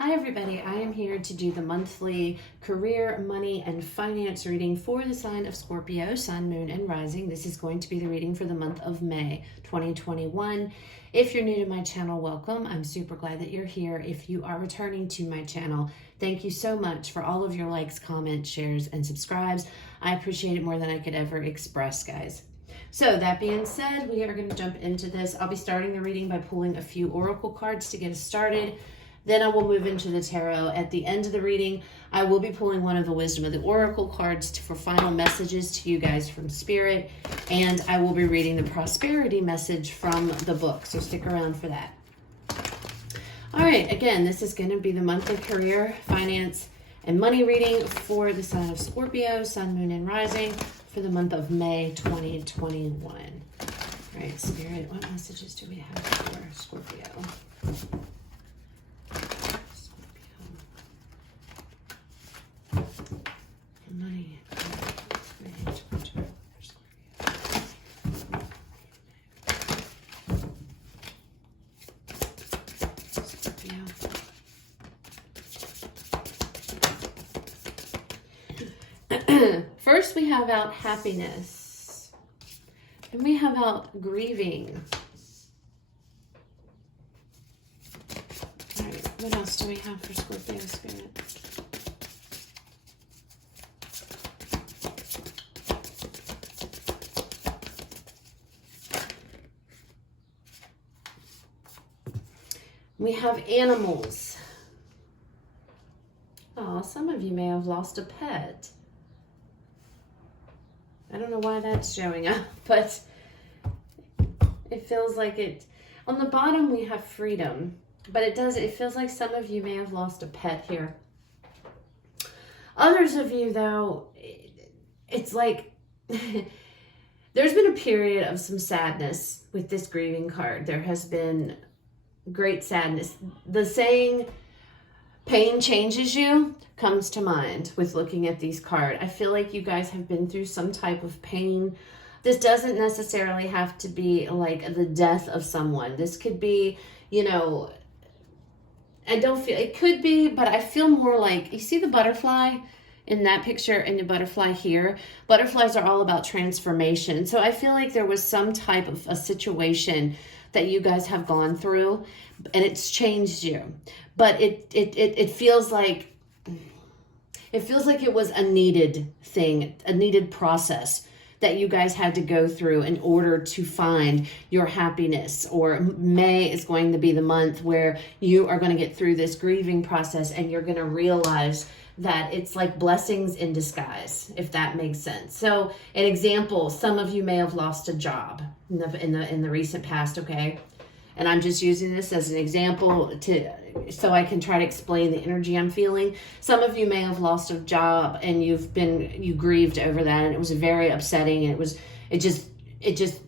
Hi everybody, I am here to do the monthly career, money, and finance reading for the sign of Scorpio, Sun, Moon, and Rising. This is going to be the reading for the month of May 2021. If you're new to my channel, welcome. I'm super glad that you're here. If you are returning to my channel, thank you so much for all of your likes, comments, shares, and subscribes. I appreciate it more than I could ever express, guys. So that being said, we are going to jump into this. I'll be starting the reading by pulling a few oracle cards to get us started. Then I will move into the tarot. At the end of the reading, I will be pulling one of the Wisdom of the Oracle cards for final messages to you guys from Spirit. And I will be reading the prosperity message from the book. So stick around for that. All right, again, this is going to be the monthly career, finance, and money reading for the sign of Scorpio, Sun, Moon, and Rising for the month of May 2021. All right, Spirit, what messages do we have for Scorpio? Money. First, we have out happiness. Then we have out grieving. All right, what else do we have for Scorpio Spirit? We have animals. Oh, some of you may have lost a pet. I don't know why that's showing up, but it feels like it. On the bottom, we have freedom, but it feels like some of you may have lost a pet here. Others of you, though, it's like there's been a period of some sadness with this grieving card. There has been great sadness. The saying, pain changes you, comes to mind with looking at these cards. I feel like you guys have been through some type of pain. This doesn't necessarily have to be like the death of someone. This could be, you know, I don't feel, it could be, but I feel more like, you see the butterfly in that picture and the butterfly here? Butterflies are all about transformation. So I feel like there was some type of a situation that you guys have gone through and it's changed you. But it feels like it was a needed thing, a needed process that you guys had to go through in order to find your happiness. Or May is going to be the month where you are going to get through this grieving process and you're going to realize that it's like blessings in disguise, if that makes sense. So an example, some of you may have lost a job in the recent past, okay? And I'm just using this as an example so I can try to explain the energy I'm feeling. Some of you may have lost a job and you grieved over that, and it was very upsetting, and it just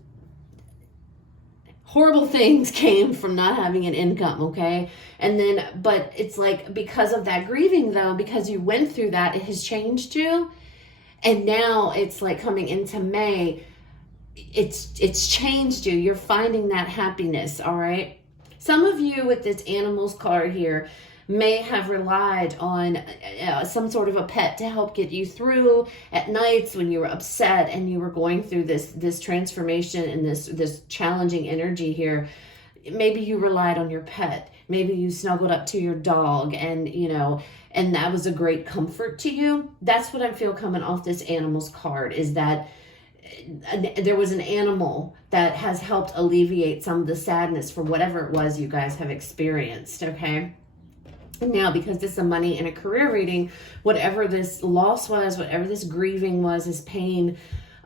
horrible things came from not having an income, okay? And then, but it's like, because of that grieving though, because you went through that, it has changed you. And now it's like coming into May, it's changed you. You're finding that happiness, all right? Some of you with this animals card here may have relied on some sort of a pet to help get you through at nights when you were upset and you were going through this transformation and this challenging energy here. Maybe you relied on your pet. Maybe you snuggled up to your dog and, and that was a great comfort to you. That's what I feel coming off this animals card, is that there was an animal that has helped alleviate some of the sadness for whatever it was you guys have experienced, okay? Now, because this is a money and a career reading, whatever this loss was, whatever this grieving was, this pain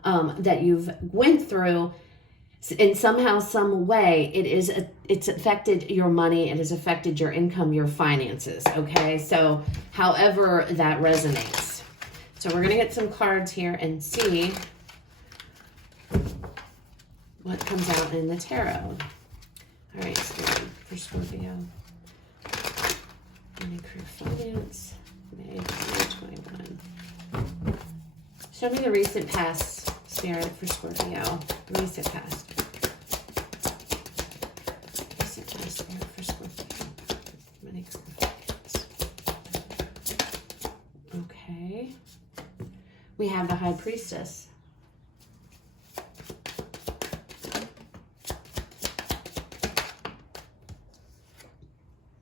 that you've went through, in somehow, some way, it's affected your money, it has affected your income, your finances, okay? So however that resonates. So we're going to get some cards here and see what comes out in the tarot. All right, Spirit for Scorpio. Money, career, finance, May 2021. Show me the recent past, Spirit for Scorpio. Recent past. Recent past, Spirit for Scorpio. Money, career, finance. Okay. We have the High Priestess.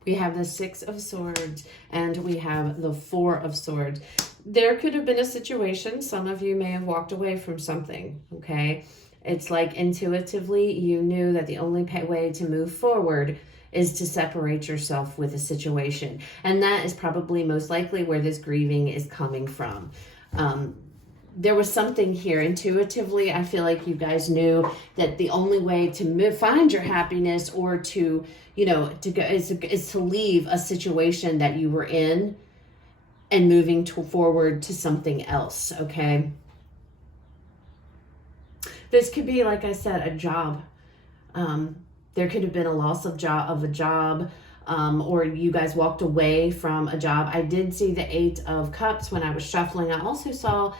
We have the Six of Swords, and we have the Four of Swords. There could have been a situation, some of you may have walked away from something, okay? It's like intuitively you knew that the only way to move forward is to separate yourself with a situation. And that is probably most likely where this grieving is coming from. There was something here intuitively. I feel like you guys knew that the only way to find your happiness or to, you know, to go is to leave a situation that you were in and moving forward to something else. Okay. This could be, like I said, a job. There could have been a loss of a job, or you guys walked away from a job. I did see the Eight of Cups when I was shuffling. I also saw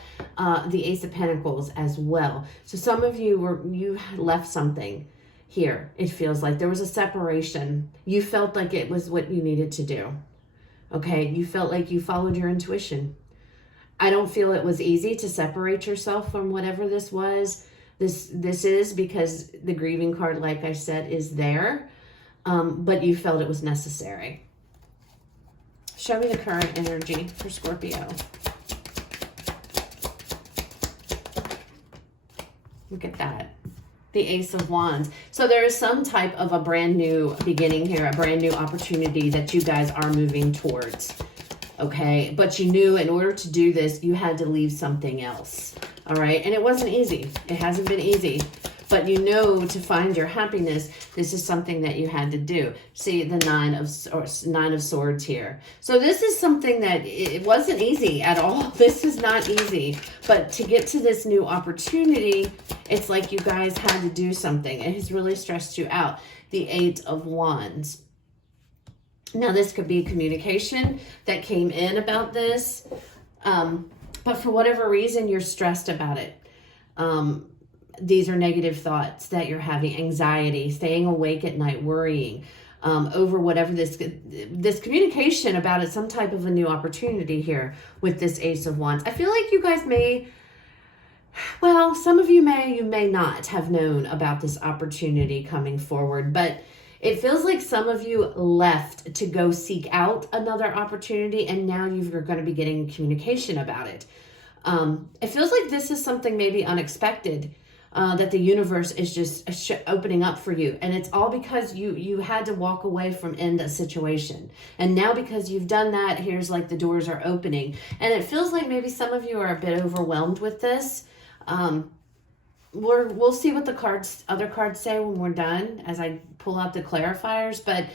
the Ace of Pentacles as well. So some of you left something here. It feels like there was a separation. You felt like it was what you needed to do. Okay, you felt like you followed your intuition. I don't feel it was easy to separate yourself from whatever this was. This is because the grieving card, like I said, is there. But you felt it was necessary. Show me the current energy for Scorpio. Look at that. The Ace of Wands. So there is some type of a brand new beginning here, a brand new opportunity that you guys are moving towards. Okay, but you knew in order to do this, you had to leave something else. All right, and it wasn't easy. It hasn't been easy. But you know, to find your happiness, this is something that you had to do. See the Nine of Swords here. So this is something that it wasn't easy at all. This is not easy. But to get to this new opportunity, it's like you guys had to do something. It has really stressed you out. The Eight of Wands. Now this could be communication that came in about this. But for whatever reason, you're stressed about it. These are negative thoughts that you're having, anxiety, staying awake at night, worrying over whatever this communication about it, some type of a new opportunity here with this Ace of Wands. I feel like you guys may, well, some of you may not have known about this opportunity coming forward, but it feels like some of you left to go seek out another opportunity, and now you're going to be getting communication about it. It feels like this is something maybe unexpected. That the universe is just opening up for you. And it's all because you had to walk away from a situation. And now because you've done that, here's like the doors are opening. And it feels like maybe some of you are a bit overwhelmed with this. We'll see what the other cards say when we're done as I pull out the clarifiers. But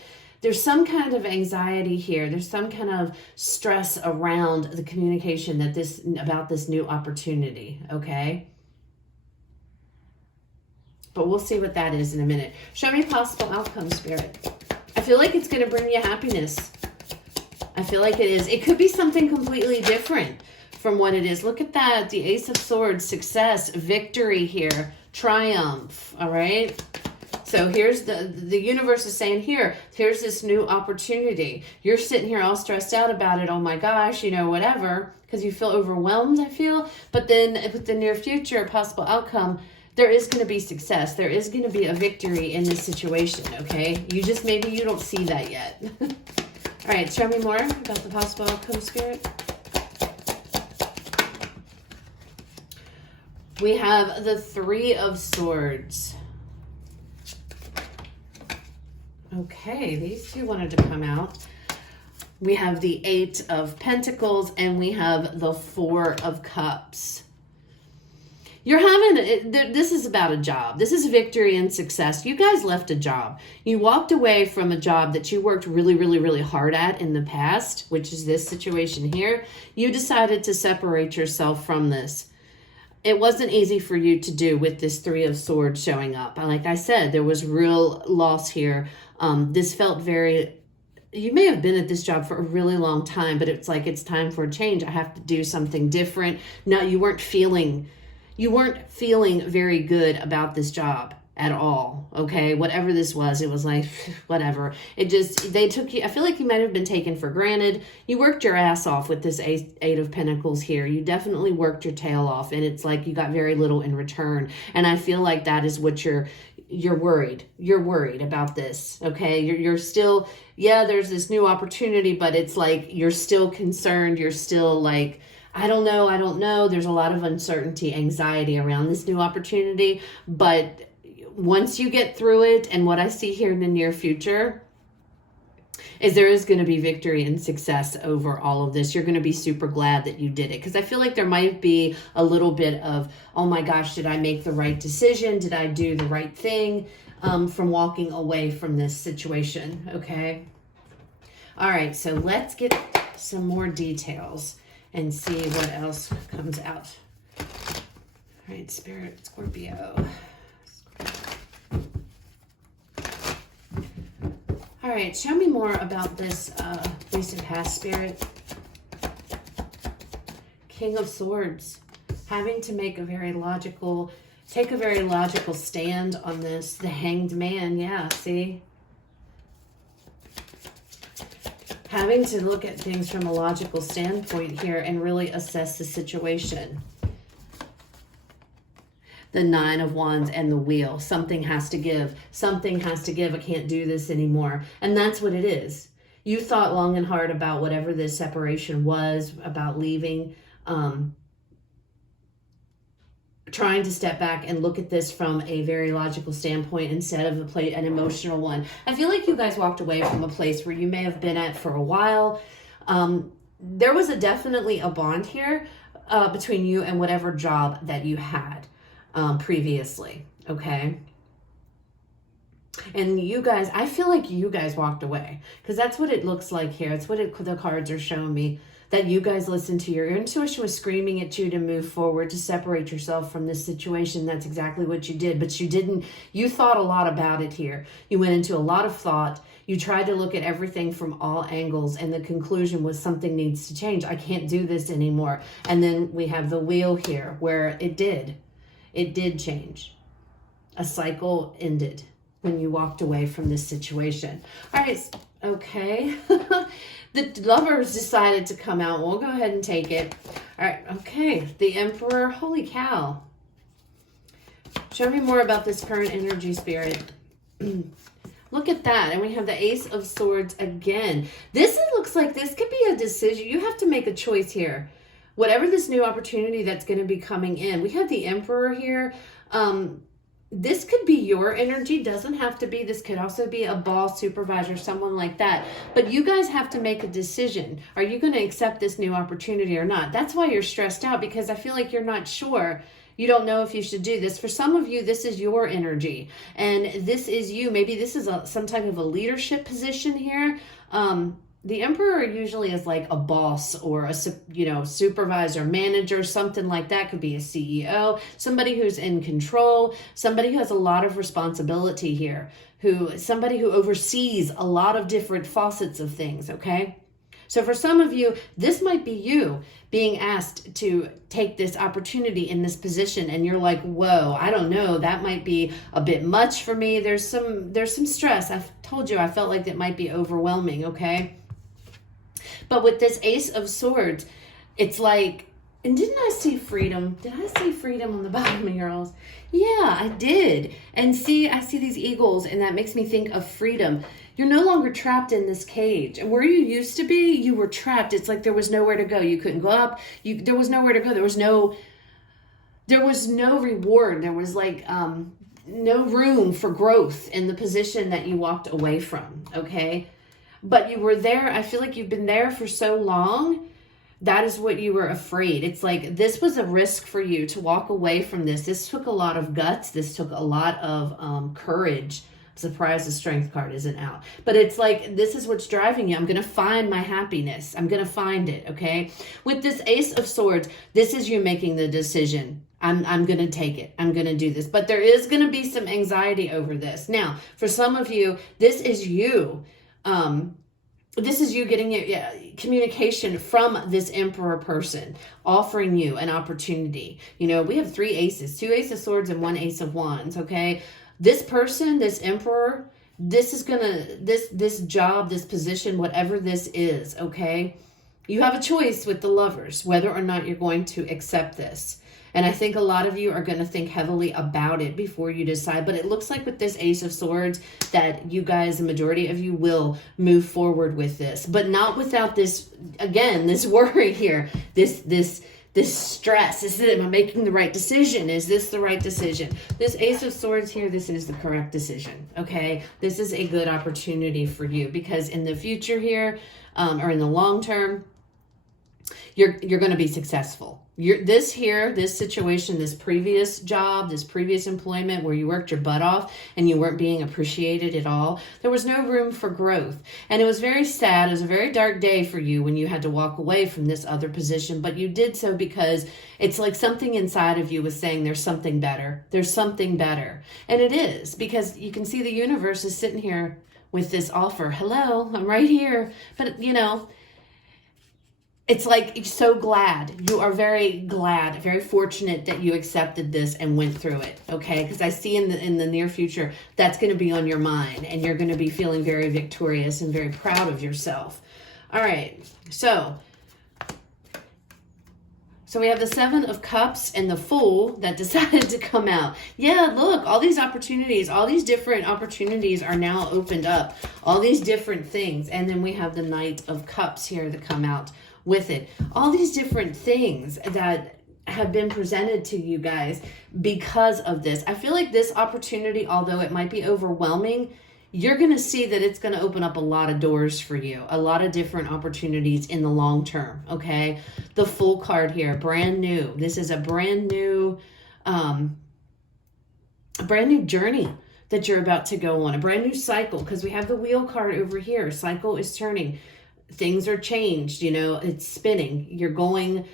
there's some kind of anxiety here. There's some kind of stress around the communication about this new opportunity, okay? But we'll see what that is in a minute. Show me possible outcome, Spirit. I feel like it's going to bring you happiness. I feel like it is. It could be something completely different from what it is. Look at that. The Ace of Swords, success, victory here, triumph, all right? So here's the universe is saying here's this new opportunity. You're sitting here all stressed out about it. Oh my gosh, you know, whatever, because you feel overwhelmed, I feel. But then with the near future, possible outcome, there is going to be success. There is going to be a victory in this situation, okay? Maybe you don't see that yet. All right, show me more about the possible outcome, Spirit. We have the Three of Swords. Okay, these two wanted to come out. We have the Eight of Pentacles, and we have the Four of Cups. You're having, this is about a job. This is victory and success. You guys left a job. You walked away from a job that you worked really, really, really hard at in the past, which is this situation here. You decided to separate yourself from this. It wasn't easy for you to do with this Three of Swords showing up. Like I said, there was real loss here. This felt very, you may have been at this job for a really long time, but it's like, it's time for a change. I have to do something different. No, you weren't feeling very good about this job at all. Okay, whatever this was, it was like whatever. It just, they took you, I feel like you might have been taken for granted. You worked your ass off with this Eight of Pentacles here. You definitely worked your tail off, and it's like you got very little in return. And I feel like that is what you're worried. You're worried about this. Okay, you're still, yeah, there's this new opportunity, but it's like you're still concerned. You're still like, I don't know. There's a lot of uncertainty, anxiety around this new opportunity, but once you get through it, and what I see here in the near future is there is going to be victory and success over all of this. You're going to be super glad that you did it, because I feel like there might be a little bit of, oh my gosh, did I make the right decision? Did I do the right thing from walking away from this situation? Okay. All right. So let's get some more details and see what else comes out. All right. Spirit, Scorpio. All right, show me more about this recent past, Spirit. King of Swords, having to make a very logical, take a very logical stand on this. The Hanged Man, yeah, see? Having to look at things from a logical standpoint here and really assess the situation. The Nine of Wands and the Wheel. Something has to give. Something has to give. I can't do this anymore. And that's what it is. You thought long and hard about whatever this separation was, about leaving, trying to step back and look at this from a very logical standpoint instead of an emotional one. I feel like you guys walked away from a place where you may have been at for a while. There was definitely a bond here between you and whatever job that you had previously, okay? And you guys, I feel like you guys walked away, because that's what it looks like here. It's what the cards are showing me, that you guys listened to your intuition was screaming at you to move forward, to separate yourself from this situation. That's exactly what you did, but you didn't. You thought a lot about it here. You went into a lot of thought. You tried to look at everything from all angles, and the conclusion was something needs to change. I can't do this anymore. And then we have the Wheel here, where it did change. A cycle ended when you walked away from this situation. All right, okay. The Lovers decided to come out. We'll go ahead and take it. All right, okay. The Emperor, holy cow. Show me more about this current energy, Spirit. Look at that. And we have the Ace of Swords again. This looks like this could be a decision. You have to make a choice here. Whatever this new opportunity that's going to be coming in. We have the Emperor here. This could be your energy. Doesn't have to be. This could also be a boss, supervisor, someone like that. But you guys have to make a decision. Are you going to accept this new opportunity or not? That's why you're stressed out, because I feel like you're not sure. You don't know if you should do this. For some of you, this is your energy. And this is you. Maybe this is some type of a leadership position here. The Emperor usually is like a boss or a supervisor, manager, something like that. Could be a CEO, somebody who's in control, somebody who has a lot of responsibility here, somebody who oversees a lot of different facets of things, okay? So for some of you, this might be you being asked to take this opportunity in this position, and you're like, whoa, I don't know, that might be a bit much for me. There's some stress. I've told you, I felt like that might be overwhelming, okay? But with this Ace of Swords, it's like, and didn't I see freedom? Did I see freedom on the bottom of yours? Yeah, I did. And see, I see these eagles, and that makes me think of freedom. You're no longer trapped in this cage. And where you used to be, you were trapped. It's like there was nowhere to go. You couldn't go up. There was nowhere to go. There was no reward. There was like no room for growth in the position that you walked away from, okay? But you were there. I feel like you've been there for so long. That is what you were afraid. It's like this was a risk for you to walk away from this. This took a lot of guts. This took a lot of courage. I'm surprised the Strength card isn't out. But it's like, this is what's driving you. I'm going to find my happiness. I'm going to find it, okay? With this Ace of Swords, this is you making the decision. I'm going to take it. I'm going to do this. But there is going to be some anxiety over this. Now, for some of you, this is you. This is you getting communication from this Emperor person, offering you an opportunity. You know, we have 3 aces, 2 Ace of Swords and 1 Ace of Wands, okay? This person, this emperor, this is gonna, this job, this position, whatever this is, okay? You have a choice with the Lovers, whether or not you're going to accept this. And I think a lot of you are going to think heavily about it before you decide. But it looks like with this Ace of Swords that you guys, the majority of you, will move forward with this. But not without this, again, this worry here. This stress. Am I making the right decision? Is this the right decision? This Ace of Swords here, this is the correct decision. Okay? This is a good opportunity for you. Because in the future here, or in the long term, you're going to be successful. This situation, this previous job, this previous employment where you worked your butt off and you weren't being appreciated at all, there was no room for growth. And it was very sad. It was a very dark day for you when you had to walk away from this other position, but you did so because it's like something inside of you was saying there's something better. There's something better. And it is, because you can see the universe is sitting here with this offer. Hello, I'm right here. But, you know, it's like, you're so glad. You are very glad, very fortunate that you accepted this and went through it, okay? Because I see in the near future, that's going to be on your mind, and you're going to be feeling very victorious and very proud of yourself. All right, so we have the Seven of Cups and the Fool that decided to come out. Yeah, look, all these opportunities, all these different opportunities are now opened up. All these different things. And then we have the Knight of Cups here to come out with it. All these different things that have been presented to you guys because of this. I feel like this opportunity, although it might be overwhelming, you're going to see that it's going to open up a lot of doors for you, a lot of different opportunities in the long term, okay? The Fool card here, brand new. This is a brand new journey that you're about to go on, a brand new cycle, because we have the Wheel card over here. Cycle is turning. Things are changed, you know, it's spinning. You're going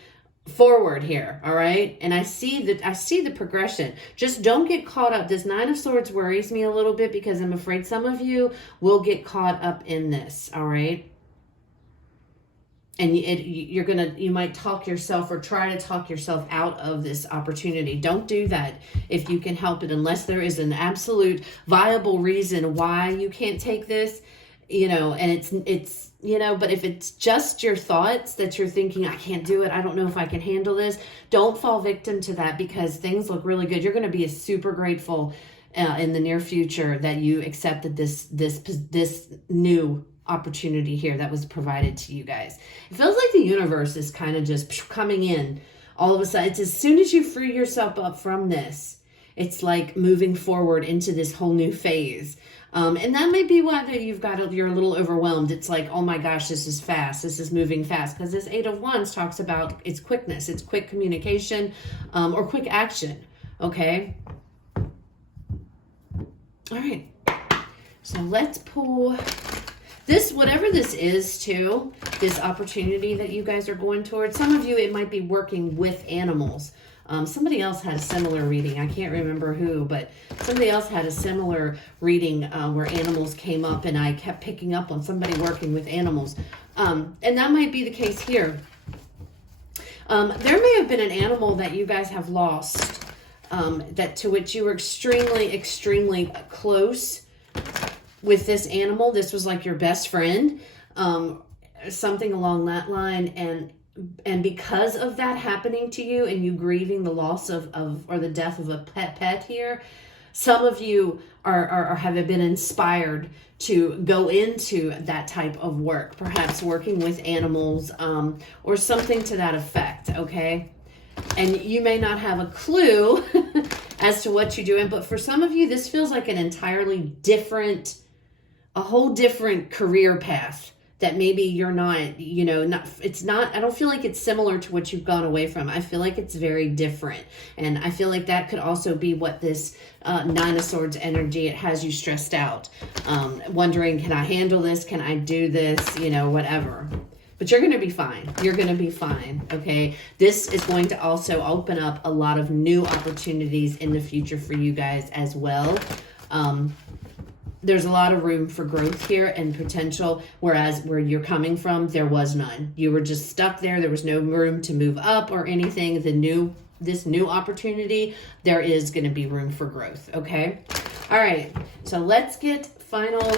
forward here, all right? And I see the progression. Just don't get caught up. This Nine of Swords worries me a little bit because I'm afraid some of you will get caught up in this, all right? And you might talk yourself or try to talk yourself out of this opportunity. Don't do that if you can help it, unless there is an absolute viable reason why you can't take this, you know, and it's you know, but if it's just your thoughts that you're thinking, I can't do it, I don't know if I can handle this, don't fall victim to that, because things look really good. You're going to be super grateful in the near future that you accepted this new opportunity here that was provided to you guys. It feels like the universe is kind of just coming in all of a sudden. It's as soon as you free yourself up from this, it's like moving forward into this whole new phase. And that may be why you're a little overwhelmed. It's like, oh my gosh, this is fast. This is moving fast. Because this Eight of Wands talks about its quickness. It's quick communication or quick action. Okay? All right. So let's pull this, whatever this is too, this opportunity that you guys are going towards. Some of you, it might be working with animals. Somebody else had a similar reading. I can't remember who, but somebody else had a similar reading where animals came up, and I kept picking up on somebody working with animals. And that might be the case here. There may have been an animal that you guys have lost, that to which you were extremely, extremely close with this animal. This was like your best friend, something along that line. And because of that happening to you and you grieving the loss of or the death of a pet here, some of you have been inspired to go into that type of work, perhaps working with animals or something to that effect, okay? And you may not have a clue as to what you're doing, but for some of you, this feels like an entirely different, a whole different career path that maybe you're not, you know, I don't feel like it's similar to what you've gone away from. I feel like it's very different. And I feel like that could also be what this Nine of Swords energy, it has you stressed out, wondering, can I handle this? Can I do this? You know, whatever. But you're going to be fine. You're going to be fine, okay? This is going to also open up a lot of new opportunities in the future for you guys as well. There's a lot of room for growth here and potential, whereas where you're coming from, there was none. You were just stuck there. There was no room to move up or anything. This new opportunity, there is going to be room for growth, okay? All right, so let's get final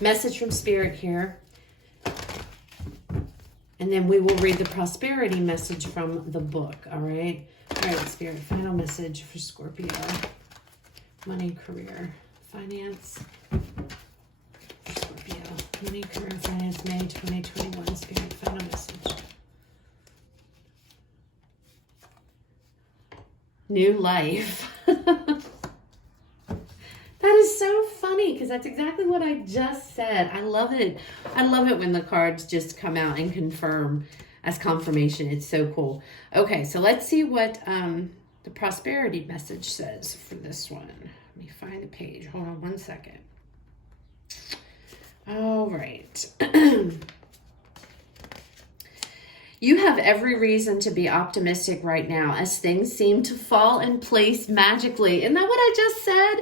message from Spirit here. And then we will read the prosperity message from the book, all right? All right, Spirit, final message for Scorpio. Money, career, finance. Scorpio, money, career, finance, May 2021. Spirit, final message. New life. That is so funny because that's exactly what I just said. I love it. I love it when the cards just come out and confirm as confirmation. It's so cool. Okay, so let's see what the prosperity message says for this one. Let me find the page. Hold on one second. All right. You have every reason to be optimistic right now as things seem to fall in place magically. Isn't that what I just said?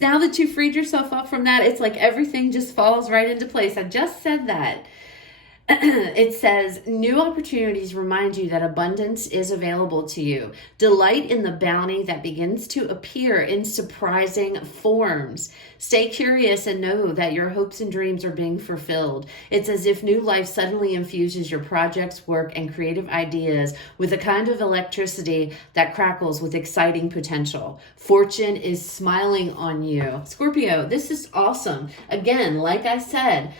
Now that you freed yourself up from that, it's like everything just falls right into place. I just said that. It says, new opportunities remind you that abundance is available to you. Delight in the bounty that begins to appear in surprising forms. Stay curious and know that your hopes and dreams are being fulfilled. It's as if new life suddenly infuses your projects, work, and creative ideas with a kind of electricity that crackles with exciting potential. Fortune is smiling on you. Scorpio, this is awesome. Again, like I said,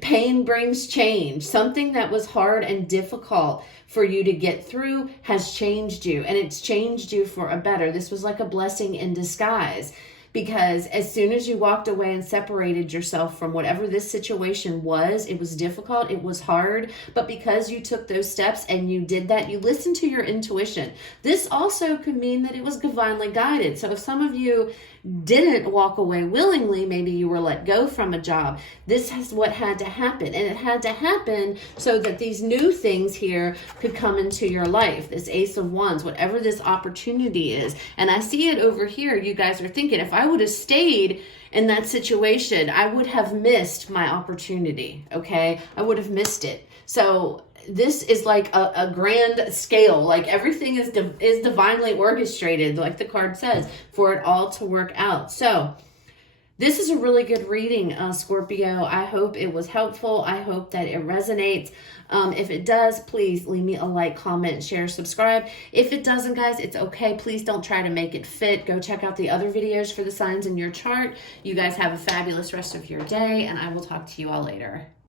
pain brings change. Something that was hard and difficult for you to get through has changed you, and it's changed you for a better. This was like a blessing in disguise, because as soon as you walked away and separated yourself from whatever this situation was, it was difficult, it was hard, but because you took those steps and you did that, you listened to your intuition. This also could mean that it was divinely guided. So if some of you didn't walk away willingly, maybe you were let go from a job, this is what had to happen. And it had to happen so that these new things here could come into your life. This Ace of Wands, whatever this opportunity is. And I see it over here. You guys are thinking, if I would have stayed in that situation, I would have missed my opportunity. Okay, I would have missed it. So this is like a grand scale, like everything is divinely orchestrated, like the card says, for it all to work out. So this is a really good reading, Scorpio. I hope it was helpful. I hope that it resonates. If it does, please leave me a like, comment, share, subscribe. If it doesn't, guys, it's okay. Please don't try to make it fit. Go check out the other videos for the signs in your chart. You guys have a fabulous rest of your day, and I will talk to you all later.